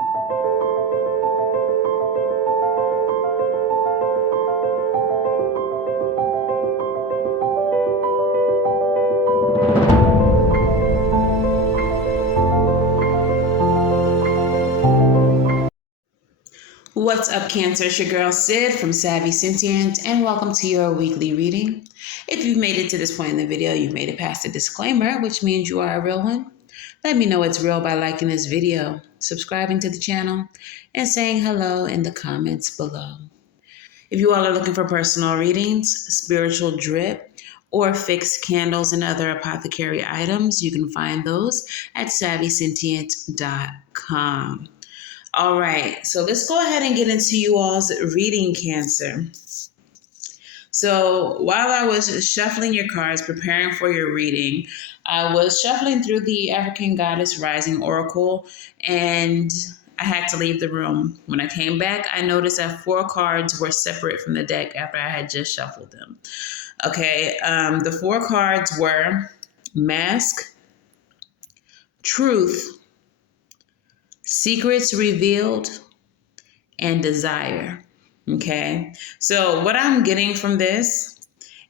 What's up, Cancer? It's your girl Sid from Savy and welcome to your weekly reading. If you've made it to this point in the video, you've made it past the disclaimer, which means you are a real one. Let me know it's real by liking this video, subscribing to the channel, and saying hello in the comments below. If you all are looking for personal readings, spiritual drip, or fixed candles and other apothecary items, you can find those at savvysentient.com. All right, so let's go ahead and get into you all's reading, Cancer. So while I was shuffling your cards, preparing for your reading, I was shuffling through the African Goddess Rising Oracle, and I had to leave the room. When I came back, I noticed that 4 cards were separate from the deck after I had just shuffled them. Okay, the 4 cards were Mask, Truth, Secrets Revealed, and Desire. Okay, so what I'm getting from this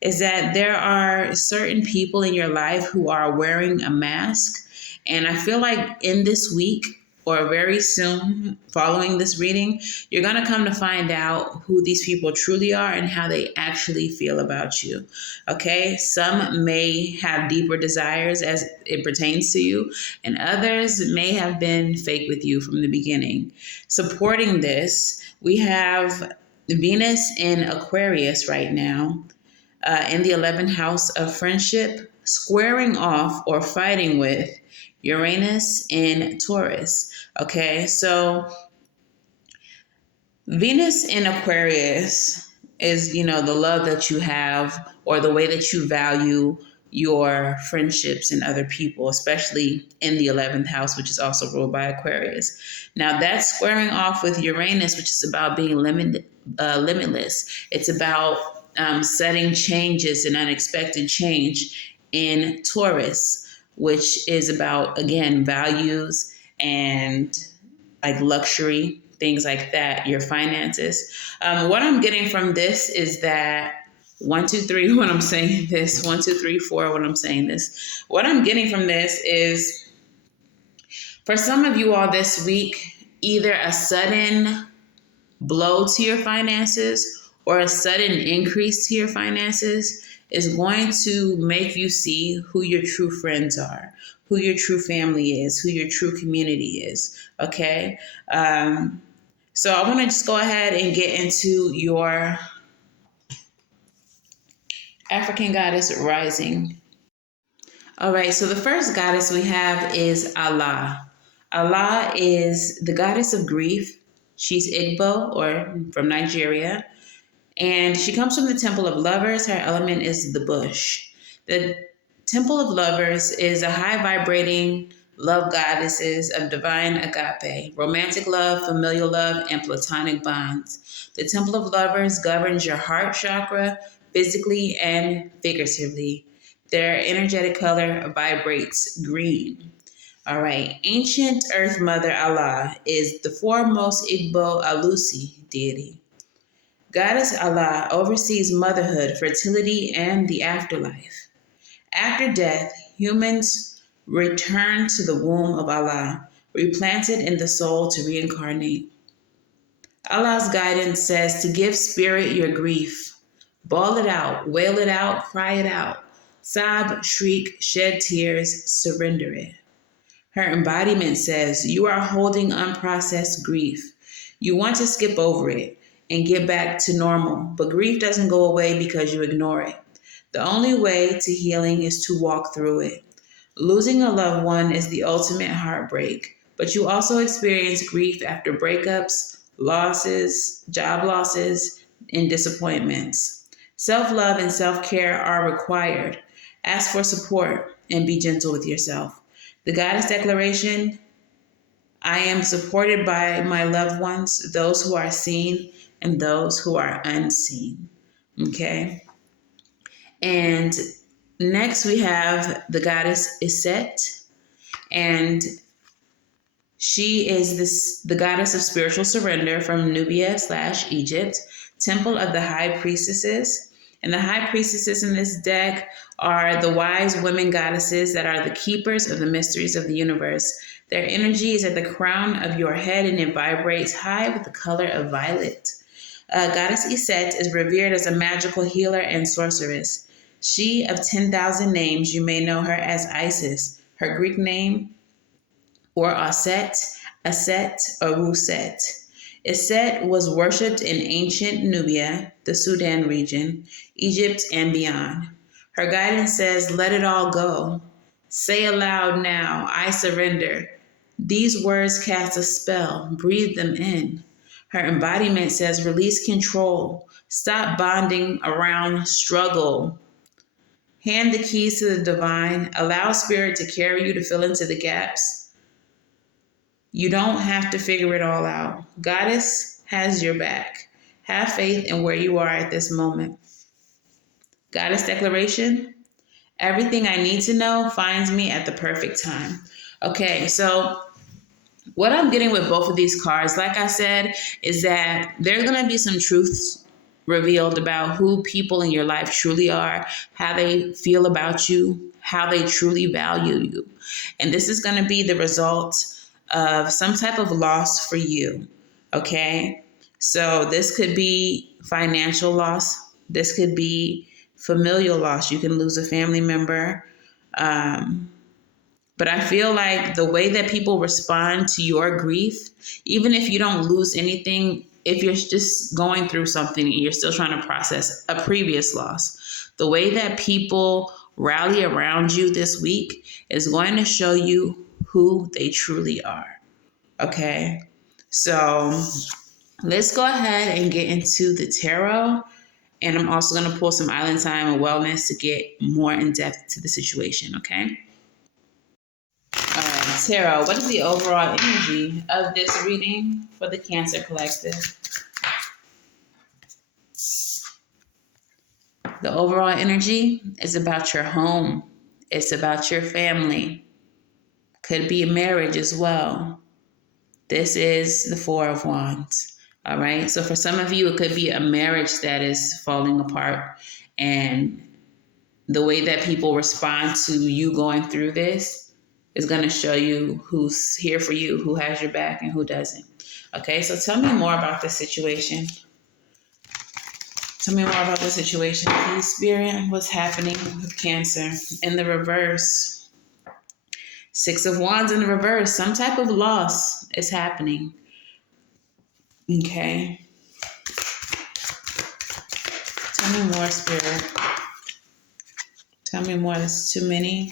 is that there are certain people in your life who are wearing a mask. And I feel like in this week or very soon following this reading, you're going to come to find out who these people truly are and how they actually feel about you. Okay, some may have deeper desires as it pertains to you, and others may have been fake with you from the beginning. Supporting this, we have Venus in Aquarius right now, in the 11th house of friendship, squaring off or fighting with Uranus in Taurus. Okay, so Venus in Aquarius is, the love that you have or the way that you value your friendships and other people, especially in the 11th house, which is also ruled by Aquarius. Now that's squaring off with Uranus, which is about being limitless. It's about setting changes and unexpected change in Taurus, which is about, again, values and like luxury, things like that, your finances. What I'm getting from this is that 1, 2, 3, when I'm saying this, 1, 2, 3, 4, when I'm saying this, what I'm getting from this is for some of you all this week, either a sudden blow to your finances or a sudden increase to your finances is going to make you see who your true friends are, who your true family is, who your true community is. Okay. So I want to just go ahead and get into your African Goddess Rising. All right. So the first goddess we have is Allah. Allah is the goddess of grief. She's Igbo, or from Nigeria. And she comes from the Temple of Lovers. Her element is the bush. The Temple of Lovers is a high vibrating love goddesses of divine agape, romantic love, familial love, and platonic bonds. The Temple of Lovers governs your heart chakra physically and figuratively. Their energetic color vibrates green. All right. Ancient Earth Mother Allah is the foremost Igbo Alusi deity. Goddess Allah oversees motherhood, fertility, and the afterlife. After death, humans return to the womb of Allah, replanted in the soul to reincarnate. Allah's guidance says to give spirit your grief. Bawl it out, wail it out, cry it out. Sob, shriek, shed tears, surrender it. Her embodiment says you are holding unprocessed grief. You want to skip over it and get back to normal, but grief doesn't go away because you ignore it. The only way to healing is to walk through it. Losing a loved one is the ultimate heartbreak, but you also experience grief after breakups, losses, job losses, and disappointments. Self-love and self-care are required. Ask for support and be gentle with yourself. The Goddess Declaration: I am supported by my loved ones, those who are seen and those who are unseen. Okay. And next we have the goddess Iset, and She is the goddess of spiritual surrender from Nubia/Egypt, temple of the high priestesses. And the high priestesses in this deck are the wise women goddesses that are the keepers of the mysteries of the universe. Their energy is at the crown of your head and it vibrates high with the color of violet. Goddess Iset is revered as a magical healer and sorceress. She of 10,000 names, you may know her as Isis. Her Greek name, or Aset, Aset, or Ruset. Iset was worshipped in ancient Nubia, the Sudan region, Egypt, and beyond. Her guidance says, "Let it all go. Say aloud now, I surrender." These words cast a spell, breathe them in. Her embodiment says, "Release control. Stop bonding around struggle. Hand the keys to the divine. Allow spirit to carry you to fill into the gaps. You don't have to figure it all out. Goddess has your back. Have faith in where you are at this moment." Goddess declaration: everything I need to know finds me at the perfect time. Okay, so what I'm getting with both of these cards, like I said, is that there's going to be some truths revealed about who people in your life truly are, how they feel about you, how they truly value you. And this is going to be the result of some type of loss for you. Okay? So this could be financial loss. This could be familial loss. You can lose a family member. But I feel like the way that people respond to your grief, even if you don't lose anything, if you're just going through something and you're still trying to process a previous loss, the way that people rally around you this week is going to show you who they truly are. Okay? So let's go ahead and get into the tarot. And I'm also going to pull some Island Time and Wellness to get more in depth to the situation. Okay? All right, tarot, what is the overall energy of this reading for the Cancer Collective? The overall energy is about your home. It's about your family. Could be a marriage as well. This is the Four of Wands. All right. So for some of you, it could be a marriage that is falling apart. And the way that people respond to you going through this is going to show you who's here for you, who has your back, and who doesn't. Okay, so tell me more about this situation. Tell me more about the situation. Please, Spirit, what's happening with Cancer? In the reverse, Six of Wands in the reverse. Some type of loss is happening. Okay. Tell me more, Spirit. Tell me more. This is too many.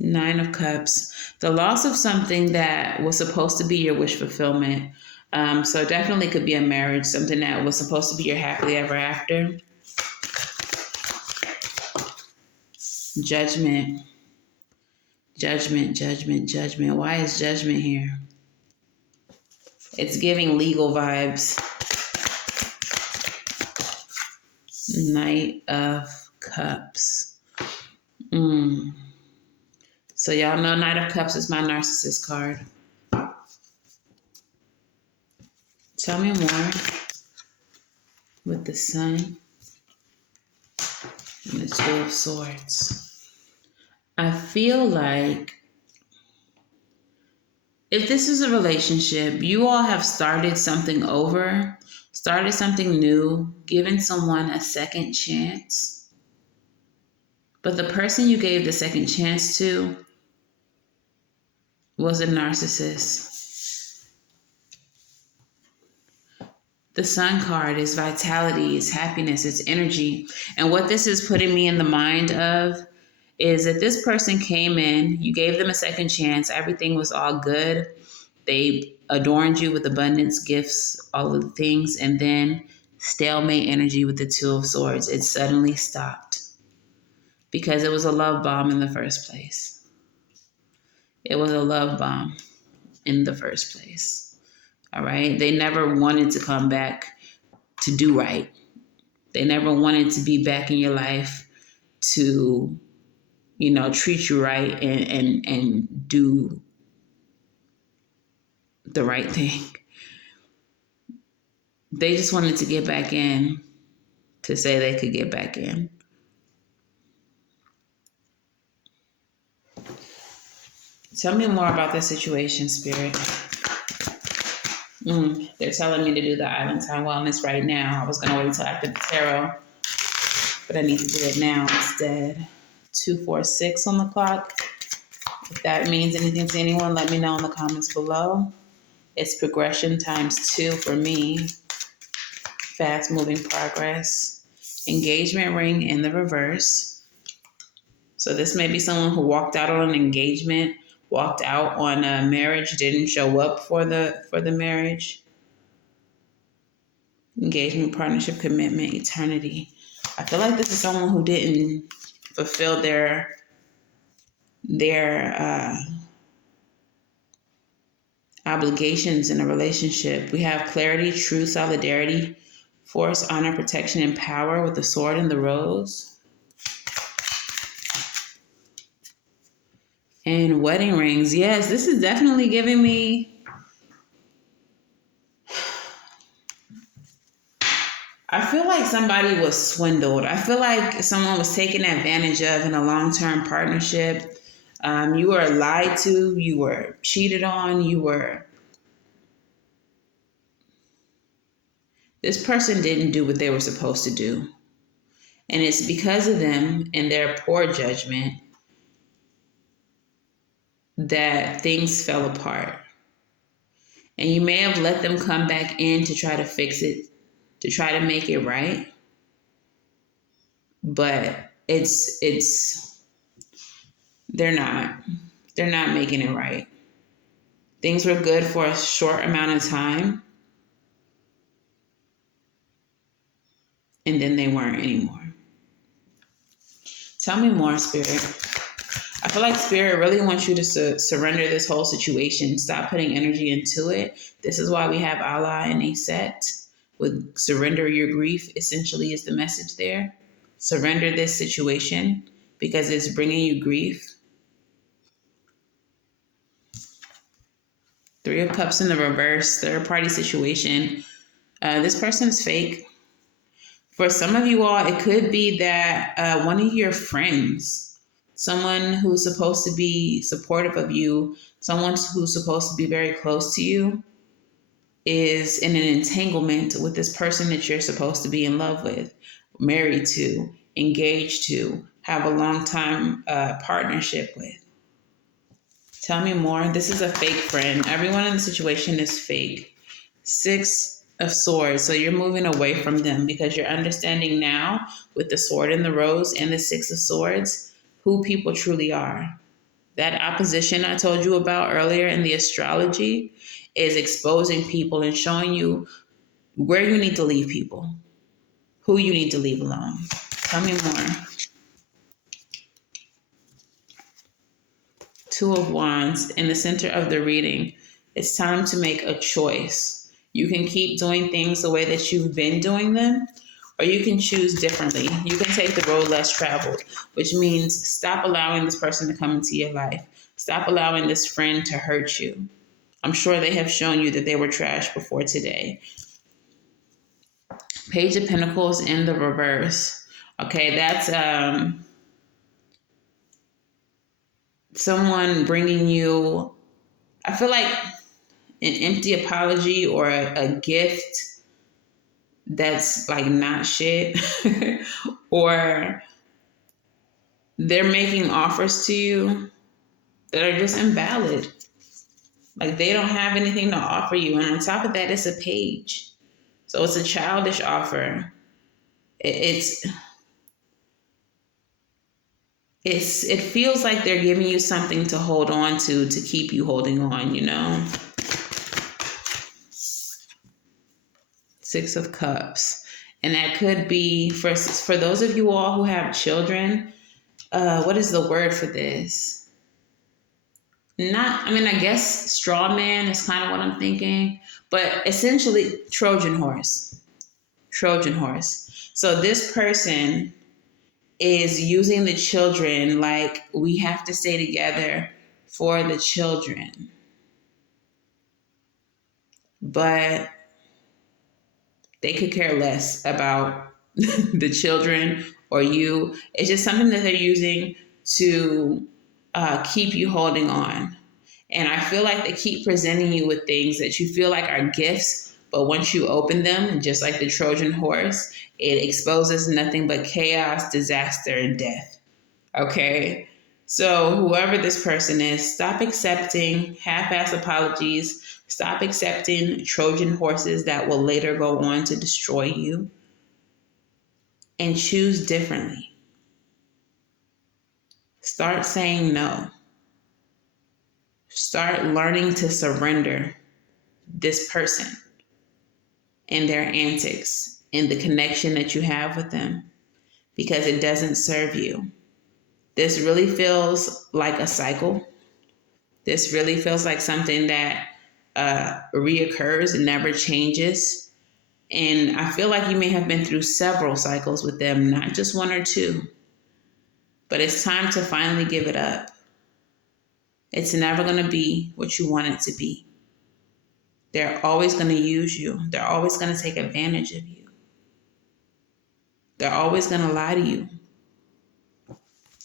Nine of Cups. The loss of something that was supposed to be your wish fulfillment. So definitely could be a marriage, something that was supposed to be your happily ever after. Judgment. Judgment, judgment, judgment. Why is judgment here? It's giving legal vibes. Knight of Cups. So y'all know Knight of Cups is my narcissist card. Tell me more. With the Sun and the Two of Swords. I feel like if this is a relationship, you all have started something over, started something new, given someone a second chance. But the person you gave the second chance to was a narcissist. The Sun card is vitality, it's happiness, it's energy. And what this is putting me in the mind of is that this person came in, you gave them a second chance, everything was all good. They adorned you with abundance, gifts, all of the things, and then stalemate energy with the Two of Swords. It suddenly stopped because it was a love bomb in the first place. It was a love bomb in the first place. All right. They never wanted to come back to do right. They never wanted to be back in your life to, treat you right and do the right thing. They just wanted to get back in to say they could get back in. Tell me more about this situation, Spirit. They're telling me to do the Island Time Wellness right now. I was going to wait until after the tarot, but I need to do it now instead. 246 on the clock. If that means anything to anyone, let me know in the comments below. It's progression times 2 for me. Fast moving progress. Engagement ring in the reverse. So this may be someone who walked out on an engagement, walked out on a marriage, didn't show up for the marriage. Engagement, partnership, commitment, eternity. I feel like this is someone who didn't fulfill their obligations in a relationship. We have clarity, truth, solidarity, force, honor, protection, and power with the sword and the rose. And wedding rings. Yes, this is definitely giving me... I feel like somebody was swindled. I feel like someone was taken advantage of in a long-term partnership. You were lied to. You were cheated on. This person didn't do what they were supposed to do. And it's because of them and their poor judgment that things fell apart. And you may have let them come back in to try to fix it, to try to make it right. But they're not making it right. Things were good for a short amount of time, and then they weren't anymore. Tell me more, Spirit. I feel like Spirit really wants you to surrender this whole situation. Stop putting energy into it. This is why we have Allah in a set with surrender your grief, essentially, is the message there. Surrender this situation because it's bringing you grief. 3 of Cups in the reverse, third party situation. This person's fake. For some of you all, it could be that one of your friends, someone who's supposed to be supportive of you, someone who's supposed to be very close to you, is in an entanglement with this person that you're supposed to be in love with, married to, engaged to, have a long time partnership with. Tell me more. This is a fake friend. Everyone in the situation is fake. 6 of Swords. So you're moving away from them because you're understanding now with the sword and the rose and the 6 of Swords who people truly are. That opposition I told you about earlier in the astrology is exposing people and showing you where you need to leave people, who you need to leave alone. Tell me more. 2 of Wands in the center of the reading. It's time to make a choice. You can keep doing things the way that you've been doing them, or you can choose differently. You can take the road less traveled, which means stop allowing this person to come into your life. Stop allowing this friend to hurt you. I'm sure they have shown you that they were trash before today. Page of Pentacles in the reverse. Okay, that's someone bringing you, I feel like, an empty apology or a gift that's like not shit. Or they're making offers to you that are just invalid. Like they don't have anything to offer you. And on top of that, it's a page. So it's a childish offer. It feels like they're giving you something to hold on to keep you holding on, you know? 6 of Cups. And that could be, for those of you all who have children, what is the word for this? I guess straw man is kind of what I'm thinking. But essentially, Trojan horse. So this person is using the children like we have to stay together for the children. But they could care less about the children or you. It's just something that they're using to keep you holding on. And I feel like they keep presenting you with things that you feel like are gifts, but once you open them, just like the Trojan horse, it exposes nothing but chaos, disaster, and death. Okay? So whoever this person is, stop accepting half-ass apologies. Stop accepting Trojan horses that will later go on to destroy you. And choose differently. Start saying no. Start learning to surrender this person and their antics and the connection that you have with them, because it doesn't serve you. This really feels like a cycle. This really feels like something that reoccurs and never changes. And I feel like you may have been through several cycles with them, not just one or two. But it's time to finally give it up. It's never going to be what you want it to be. They're always going to use you. They're always going to take advantage of you. They're always going to lie to you.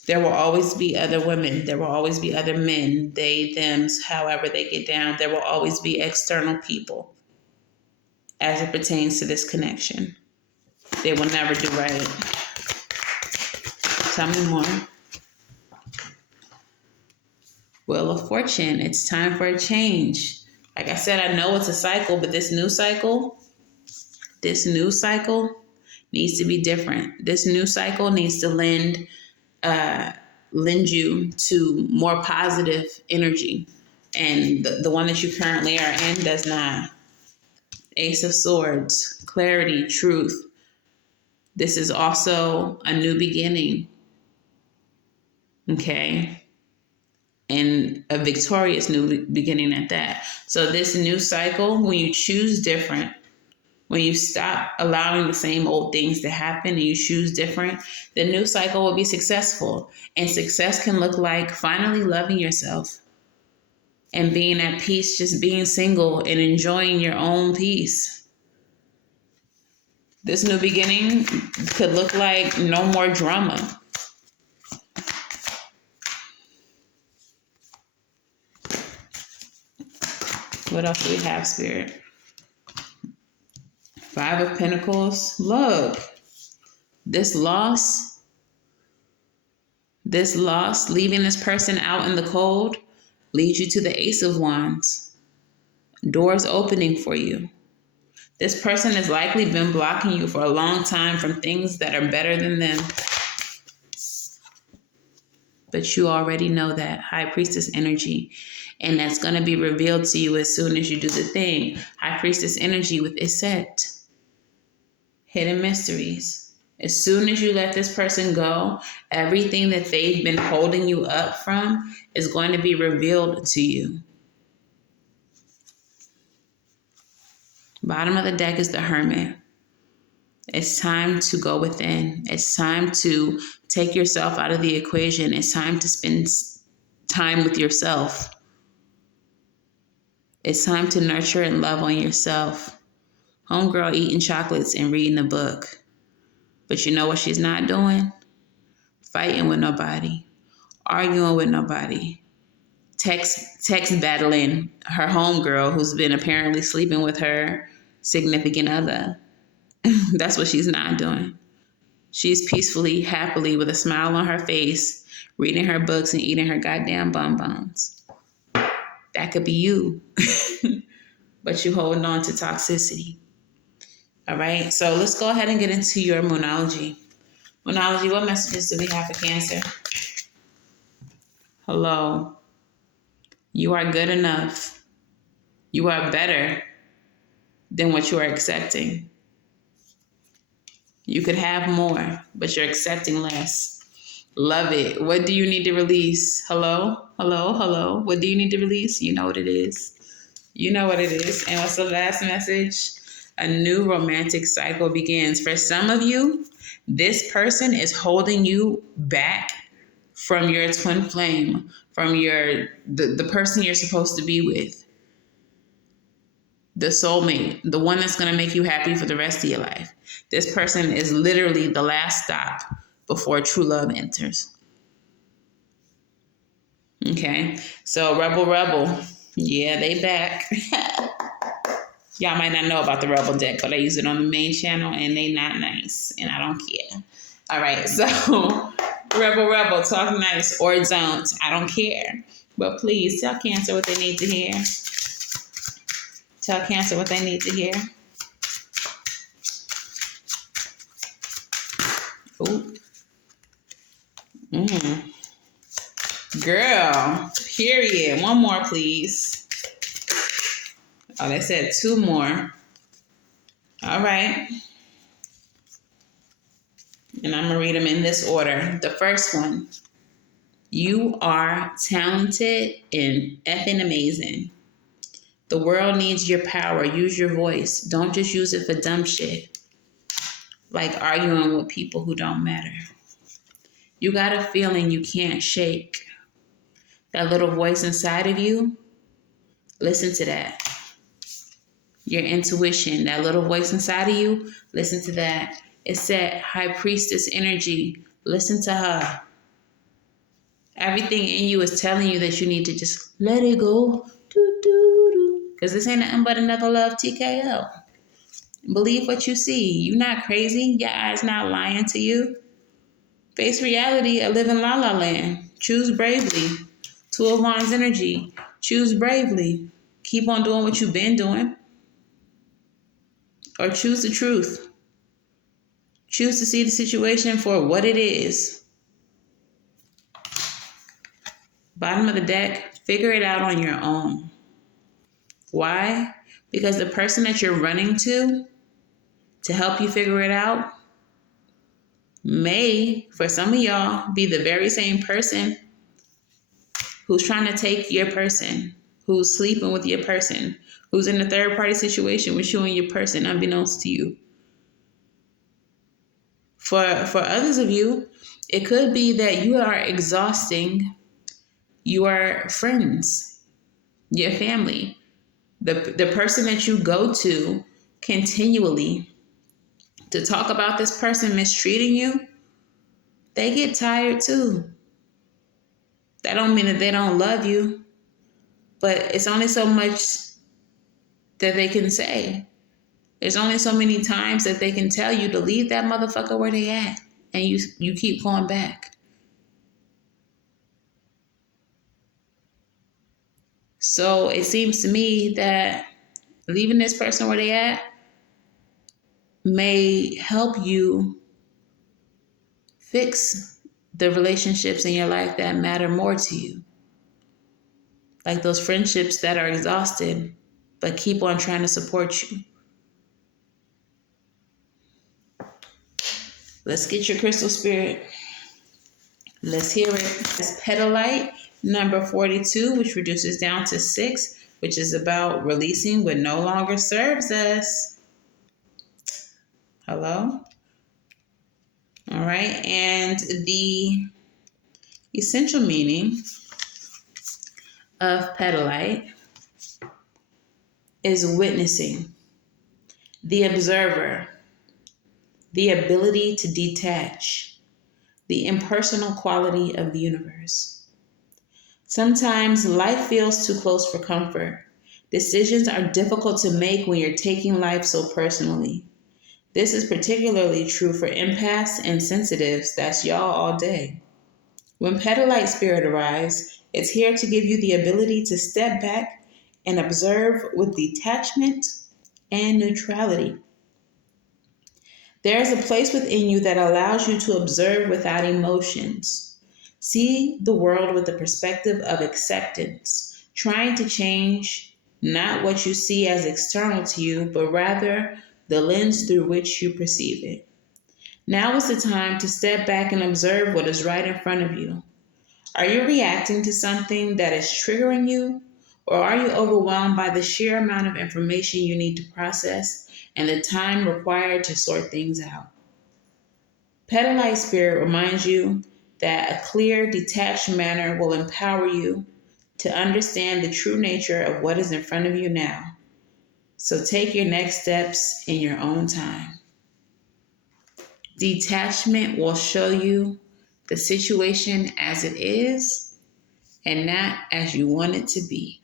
There will always be other women. There will always be other men, they, thems, however they get down. There will always be external people as it pertains to this connection. They will never do right. Tell me more. Wheel of Fortune, it's time for a change. Like I said, I know it's a cycle, but this new cycle needs to be different. This new cycle needs to lend you to more positive energy. And the one that you currently are in does not. Ace of Swords, clarity, truth. This is also a new beginning. Okay? And a victorious new beginning at that. So this new cycle, when you choose different, when you stop allowing the same old things to happen and you choose different, the new cycle will be successful. And success can look like finally loving yourself and being at peace, just being single and enjoying your own peace. This new beginning could look like no more drama. What else do we have, Spirit? Five of Pentacles. Look, this loss, leaving this person out in the cold, leads you to the Ace of Wands. Doors opening for you. This person has likely been blocking you for a long time from things that are better than them. But you already know that. High Priestess energy. And that's going to be revealed to you as soon as you do the thing. High Priestess energy with Iset. Hidden mysteries. As soon as you let this person go, everything that they've been holding you up from is going to be revealed to you. Bottom of the deck is the Hermit. It's time to go within. It's time to take yourself out of the equation. It's time to spend time with yourself. It's time to nurture and love on yourself. Homegirl eating chocolates and reading a book. But you know what she's not doing? Fighting with nobody. Arguing with nobody. Text battling her homegirl who's been apparently sleeping with her significant other. That's what she's not doing. She's peacefully, happily, with a smile on her face, reading her books and eating her goddamn bonbons. That could be you. But you holding on to toxicity. All right, so let's go ahead and get into your Moonology. Moonology, what messages do we have for Cancer? Hello. You are good enough. You are better than what you are accepting. You could have more, but you're accepting less. Love it. What do you need to release? Hello? Hello? Hello? What do you need to release? You know what it is. You know what it is. And what's the last message? A new romantic cycle begins. For some of you, this person is holding you back from your twin flame, from the person you're supposed to be with, the soulmate, the one that's going to make you happy for the rest of your life. This person is literally the last stop before true love enters. Okay, so Rebel, yeah, they back. Y'all might not know about the Rebel deck, but I use it on the main channel, and they not nice, and I don't care. All right, so Rebel, talk nice or don't. I don't care. But please tell Cancer what they need to hear. Tell Cancer what they need to hear. Ooh. Girl, period. One more, please. Oh, they said two more. All right. And I'm going to read them in this order. The first one. You are talented and effing amazing. The world needs your power. Use your voice. Don't just use it for dumb shit. Like arguing with people who don't matter. You got a feeling you can't shake. That little voice inside of you, listen to that. Your intuition, that little voice inside of you, listen to that. It's that high priestess energy. Listen to her. Everything in you is telling you that you need to just let it go. Because this ain't nothing but another love TKO. Believe what you see. You're not crazy. Your eyes not lying to you. Face reality or live in la la land. Choose bravely. Two of Wands energy. Choose bravely. Keep on doing what you've been doing. Or choose the truth. Choose to see the situation for what it is. Bottom of the deck, figure it out on your own. Why? Because the person that you're running to help you figure it out may, for some of y'all, be the very same person who's trying to take your person, who's sleeping with your person, who's in a third-party situation with you and your person unbeknownst to you. For others of you, it could be that you are exhausting your friends, your family, the person that you go to continually to talk about this person mistreating you. They get tired too. That don't mean that they don't love you, but it's only so much that they can say. There's only so many times that they can tell you to leave that motherfucker where they at, and you keep going back. So it seems to me that leaving this person where they at may help you fix the relationships in your life that matter more to you. Like those friendships that are exhausted, but keep on trying to support you. Let's get your crystal spirit. Let's hear it. It's Petalite, number 42, which reduces down to 6, which is about releasing what no longer serves us. Hello? All right. And the essential meaning of Petalite is witnessing, the observer, the ability to detach, the impersonal quality of the universe. Sometimes life feels too close for comfort. Decisions are difficult to make when you're taking life so personally. This is particularly true for empaths and sensitives. That's y'all all day. When Petalite spirit arrives, it's here to give you the ability to step back and observe with detachment and neutrality. There is a place within you that allows you to observe without emotions. See the world with the perspective of acceptance, trying to change not what you see as external to you, but rather the lens through which you perceive it. Now is the time to step back and observe what is right in front of you. Are you reacting to something that is triggering you, Or are you overwhelmed by the sheer amount of information you need to process and the time required to sort things out? Petalite Spirit reminds you that a clear, detached manner will empower you to understand the true nature of what is in front of you now. So take your next steps in your own time. Detachment will show you the situation as it is and not as you want it to be.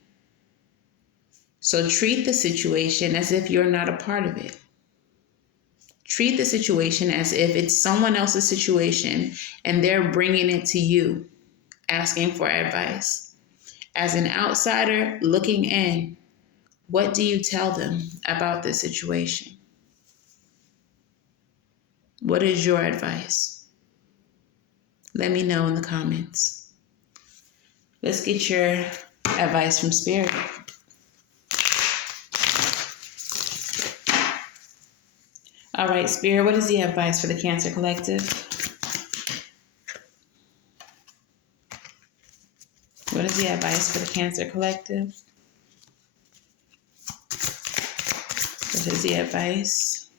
So treat the situation as if you're not a part of it. Treat the situation as if it's someone else's situation and they're bringing it to you, asking for advice. As an outsider looking in, what do you tell them about this situation? What is your advice? Let me know in the comments. Let's get your advice from Spirit. All right, Spirit, what is the advice for the Cancer Collective? What is the advice for the Cancer Collective? What is the advice?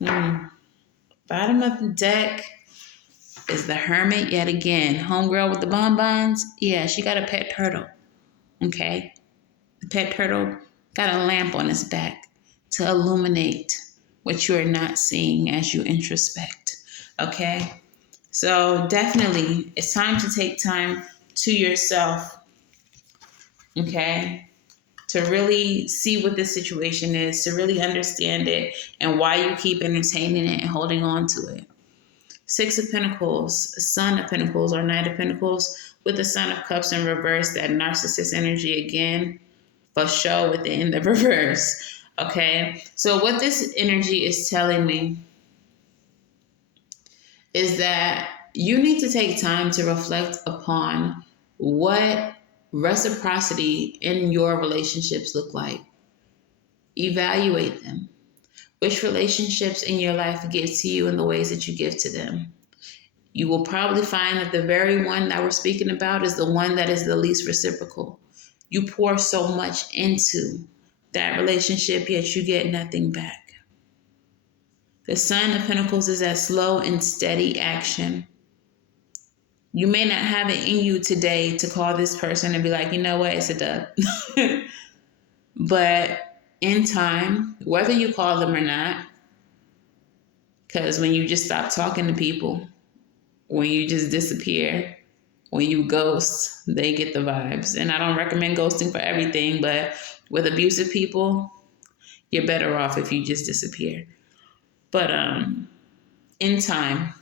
Bottom of the deck is the Hermit yet again. Homegirl with the bonbons. Yeah, she got a pet turtle. Okay? The pet turtle got a lamp on its back to illuminate what you are not seeing as you introspect. Okay? So definitely, it's time to take time to yourself. Okay? To really see what this situation is, to really understand it and why you keep entertaining it and holding on to it. Six of Pentacles, Son of Pentacles, or Knight of Pentacles, with the Son of Cups in reverse, that narcissist energy again, for show within the reverse. Okay, so what this energy is telling me is that you need to take time to reflect upon what reciprocity in your relationships look like. Evaluate them. Which relationships in your life give to you in the ways that you give to them? You will probably find that the very one that we're speaking about is the one that is the least reciprocal. You pour so much into that relationship, yet you get nothing back. The Son of Pentacles is that slow and steady action. You may not have it in you today to call this person and be like, you know what, it's a dub. But in time, whether you call them or not, because when you just stop talking to people, when you just disappear, when you ghost, they get the vibes. And I don't recommend ghosting for everything, but with abusive people, you're better off if you just disappear. But in time,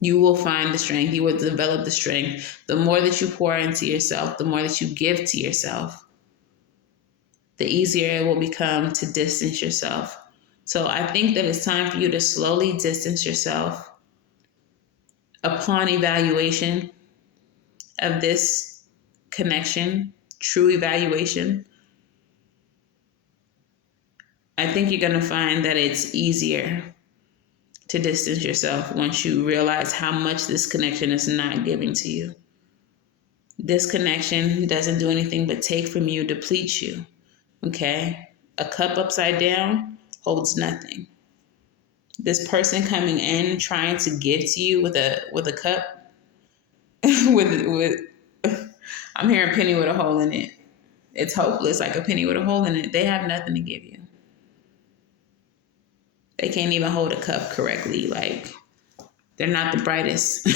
you will find the strength. You will develop the strength. The more that you pour into yourself, the more that you give to yourself, the easier it will become to distance yourself. So I think that it's time for you to slowly distance yourself upon evaluation of this connection, true evaluation. I think you're going to find that it's easier to distance yourself once you realize how much this connection is not giving to you. This connection doesn't do anything but take from you, deplete you. Okay? A cup upside down holds nothing. This person coming in trying to give to you with a cup with I'm hearing penny with a hole in it. It's hopeless, like a penny with a hole in it. They have nothing to give you. They can't even hold a cup correctly. Like, they're not the brightest.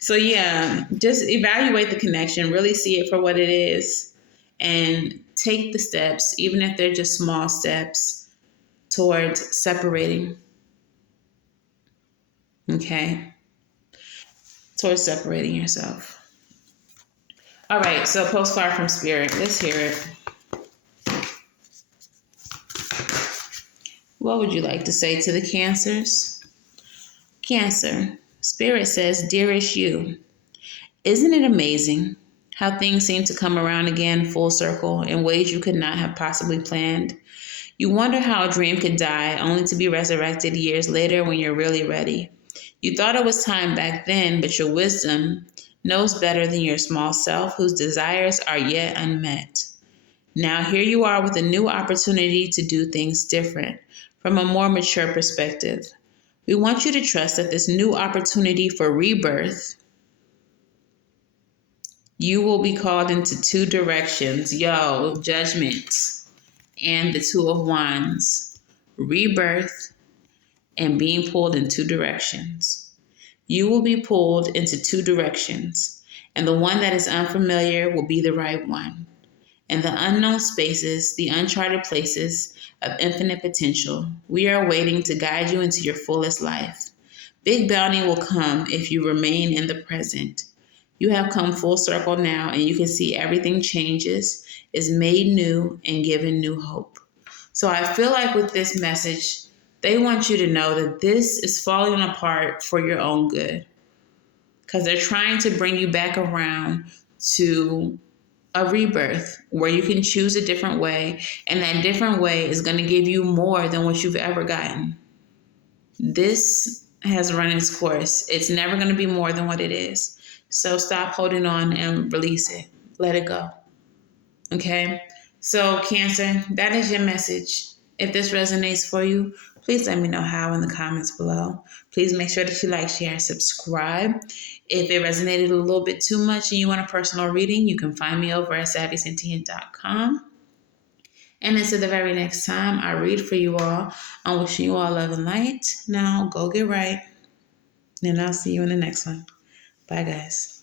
So yeah, just evaluate the connection, really see it for what it is, and take the steps, even if they're just small steps, towards separating. Okay? Towards separating yourself. All right, so postcard from Spirit. Let's hear it. What would you like to say to the Cancers? Cancer. Spirit says, dearest you, isn't it amazing how things seem to come around again full circle in ways you could not have possibly planned? You wonder how a dream could die only to be resurrected years later when you're really ready. You thought it was time back then, but your wisdom knows better than your small self whose desires are yet unmet. Now here you are with a new opportunity to do things different from a more mature perspective. We want you to trust that this new opportunity for rebirth, you will be called into two directions. Judgment and the Two of Wands. Rebirth and being pulled in two directions. You will be pulled into two directions, and the one that is unfamiliar will be the right one. And the unknown spaces, the uncharted places of infinite potential, we are waiting to guide you into your fullest life. Big bounty will come if you remain in the present. You have come full circle now, and you can see everything changes, is made new, and given new hope. So I feel like with this message, they want you to know that this is falling apart for your own good, because they're trying to bring you back around to a rebirth where you can choose a different way, and that different way is going to give you more than what you've ever gotten. This has run its course. It's never going to be more than what it is. So stop holding on and release it. Let it go. Okay? So Cancer, that is your message. If this resonates for you, please let me know how in the comments below. Please make sure that you like, share, and subscribe. If it resonated a little bit too much and you want a personal reading, you can find me over at SavySentient.com. And until the very next time I read for you all, I'm wishing you all love and light. Now, go get right. And I'll see you in the next one. Bye, guys.